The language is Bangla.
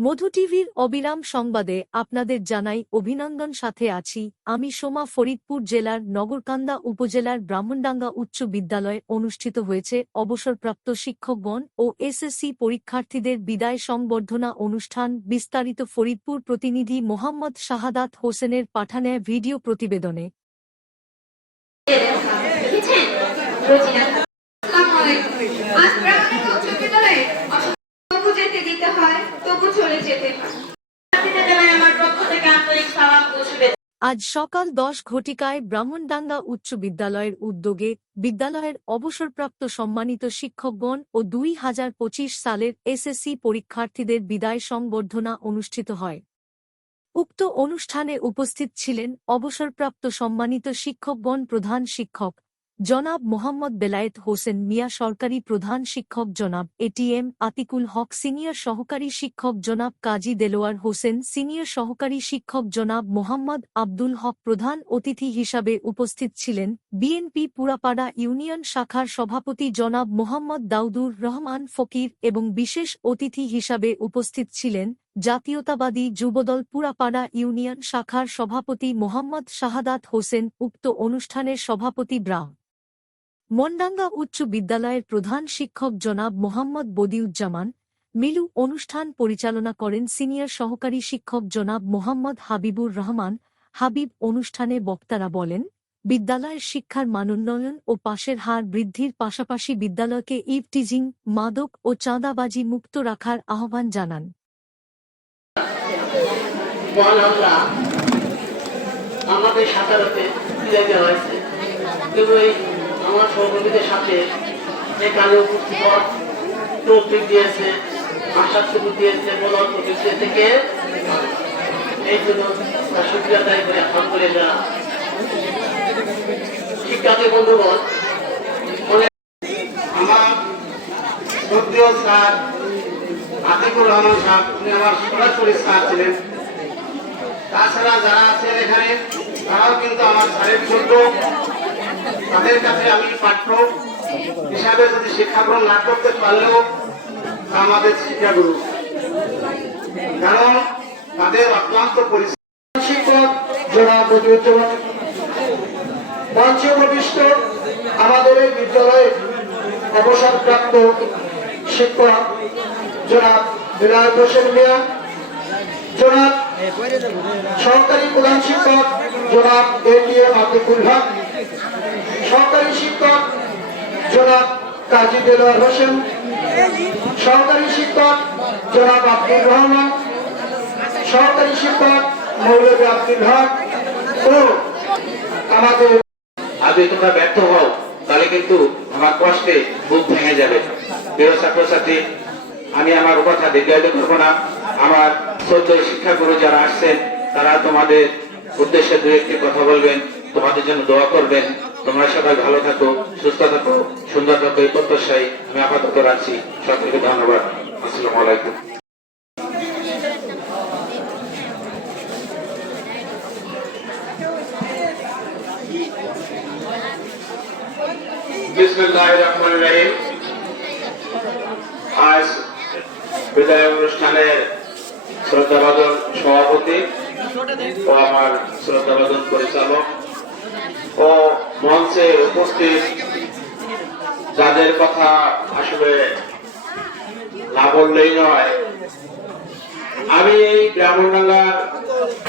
মধু টিভির অবিরাম সংবাদে আপনাদের জানাই অভিনন্দন। সাথে আছি আমি সোমা ফরিদপুর জেলার নগরকান্দা উপজেলার ব্রাহ্মণডাঙ্গা উচ্চ বিদ্যালয়ে অনুষ্ঠিত হয়েছে অবসরপ্রাপ্ত শিক্ষকগণ ও এসএসসি পরীক্ষার্থীদের বিদায় সংবর্ধনা অনুষ্ঠান। বিস্তারিত ফরিদপুর প্রতিনিধি মোহাম্মদ শাহাদাত হোসেনের পাঠানে ভিডিও প্রতিবেদনে লিখেছেন রোজিনা আসসালামু আলাইকুম আজ ব্রাহ্মণের উচ্চ বিদ্যালয়ে তবু যেতে দিতে আজ সকাল দশ ঘটিকায় ব্রাহ্মণডাঙ্গা উচ্চ বিদ্যালয়ের উদ্যোগে বিদ্যালয়ের অবসরপ্রাপ্ত সম্মানিত শিক্ষকগণ ও দুই হাজার পঁচিশ সালের এসএসসি পরীক্ষার্থীদের বিদায় সংবর্ধনা অনুষ্ঠিত হয়। উক্ত অনুষ্ঠানে উপস্থিত ছিলেন অবসরপ্রাপ্ত সম্মানিত শিক্ষকগণ প্রধান শিক্ষক জনাব মোহাম্মদ বেলায়েত হোসেন মিয়া সরকারি প্রধান শিক্ষক জনাব এটিএম আতিকুল হক সিনিয়র সহকারী শিক্ষক জনাব কাজী দেলোয়ার হোসেন সিনিয়র সহকারী শিক্ষক জনাব মোহাম্মদ আব্দুল হক প্রধান অতিথি হিসাবে উপস্থিত ছিলেন বিএনপি পুরাপাড়া ইউনিয়ন শাখার সভাপতি জনাব মোহাম্মদ দাউদুর রহমান ফকির এবং বিশেষ অতিথি হিসাবে উপস্থিত ছিলেন জাতীয়তাবাদী যুবদল পুরাপাড়া ইউনিয়ন শাখার সভাপতি মোহাম্মদ শাহাদাত হোসেন, উক্ত অনুষ্ঠানের সভাপতি ব্রা মন্ডাঙ্গা উচ্চ বিদ্যালয়ের প্রধান শিক্ষক জনাব মোহাম্মদ বদিউজ্জামান, মিলু অনুষ্ঠান পরিচালনা করেন সিনিয়র সহকারী শিক্ষক জনাব মোহাম্মদ হাবিবুর রহমান, হাবিব অনুষ্ঠানে বক্তারা বলেন, বিদ্যালয়ের শিক্ষার মানোন্নয়ন ও পাশের হার বৃদ্ধির পাশাপাশি বিদ্যালয়কে ইভটিজিং মাদক ও চাঁদাবাজি মুক্ত রাখার আহ্বান জানান। আমাদের সাঁতারতে এই আমার সহকর্মীদের সাথে এখানে উপস্থিত হওয়ার দিয়েছে আশাটুকু দিয়েছে বলার প্রতিষ্ঠা থেকে এই জন্য তার সুক্রিয়া দায়ী করে আলহামদুলিল্লাহ শিক্ষার্থী বন্ধুগণ আমার শ্রদ্ধেয় স্যার আমার সরাসরি স্যার ছিলেন। তাছাড়া যারা আছেন এখানে, তারাও কিন্তু আমার স্যারের যোগ্য। তাদের কাছে আমি পাঠ্য হিসাবে যদি শিক্ষা গ্রহণ না করতে পারলেও আমাদের শিক্ষাগুরু। কারণ তাদের অক্লান্ত পরিশ্রম, শিক্ষক, জনাব বদিউজ্জামান পঞ্চপ্রবিষ্ট আমাদের এই বিদ্যালয়ের অবসরপ্রাপ্ত শিক্ষক জনাব বিলায়ত হোসেন মিয়া, জনাব সহকারী প্রধান শিক্ষক জনাব এটিএম আতিকুল হক সহকারী শিক্ষক জনাব কাজী দেলোয়ার হোসেন, সহকারী শিক্ষক জনাব আব্দুর রহমান, সহকারী শিক্ষক মৌলভী আব্দুল হক ও আমাদের আজ তোমরা ব্যর্থ হও, তাহলে কিন্তু আমার কষ্টে বুক ভেঙে যাবে। প্রিয় ছাত্রছাত্রী, আমি আমার কথা দীর্ঘায়িত করব না। আমার শ্রদ্ধ শিক্ষাগুরু যারা আসছেন, তারা তোমাদের উদ্দেশ্যে দু একটি কথা বলবেন, তোমাদের জন্য দোয়া করবেন। তোমরা সবাই ভালো থাকো, সুস্থ থাকো, সুন্দর থাকো, এই প্রত্যাশাই আমি আপাতত রাখছি। সকলকে ধন্যবাদ। আসসালামু আলাইকুম। আজ বিদায় অনুষ্ঠানের শ্রদ্ধাবাদন সভাপতি ও আমার শ্রদ্ধাবাদন পরিচালক ও মঞ্চে উপস্থিত যাদের কথা আসলে না বললেই নয় আমি এই ব্রাহ্মণডাঙ্গা